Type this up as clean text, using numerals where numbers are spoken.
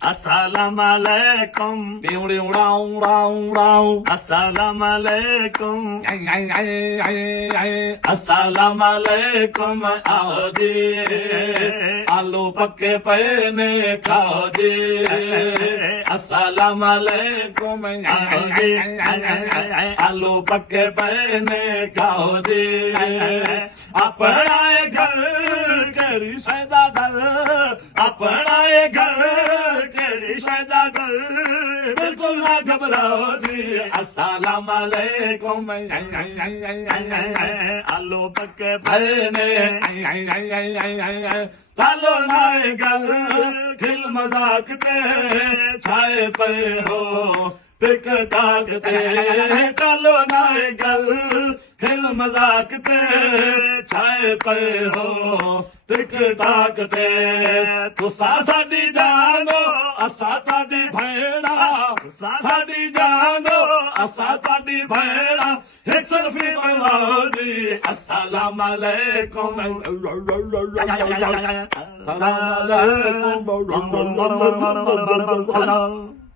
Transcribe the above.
Assalamualaikum. Assalamualaikum. Assalamualaikum. आओ जी आलू पक्के पे ने खाओ जी अस्सलामुअलैकुम आओ जी आलू पक्के पे ने खाओ जी अपना घर केरी सैदा घर अपना घर केरी सैदा घर बिल्कुल ना घबराओ जी अस्सलामुअलैकुम आलू पक्के पे ने चलो नाए गल खिल मजाक ते छाए पे हो टिक टाक ते चलो नाए गल खिल मजाक ते छाए पे हो टिक टाक ते तुसा साडी जानो असा ताडी भेड़ा साडी जानो असा ताडी भेड़ा एक सेल्फी बनवाओ जी अस्सलामुअलैकुम Assalamualaikum.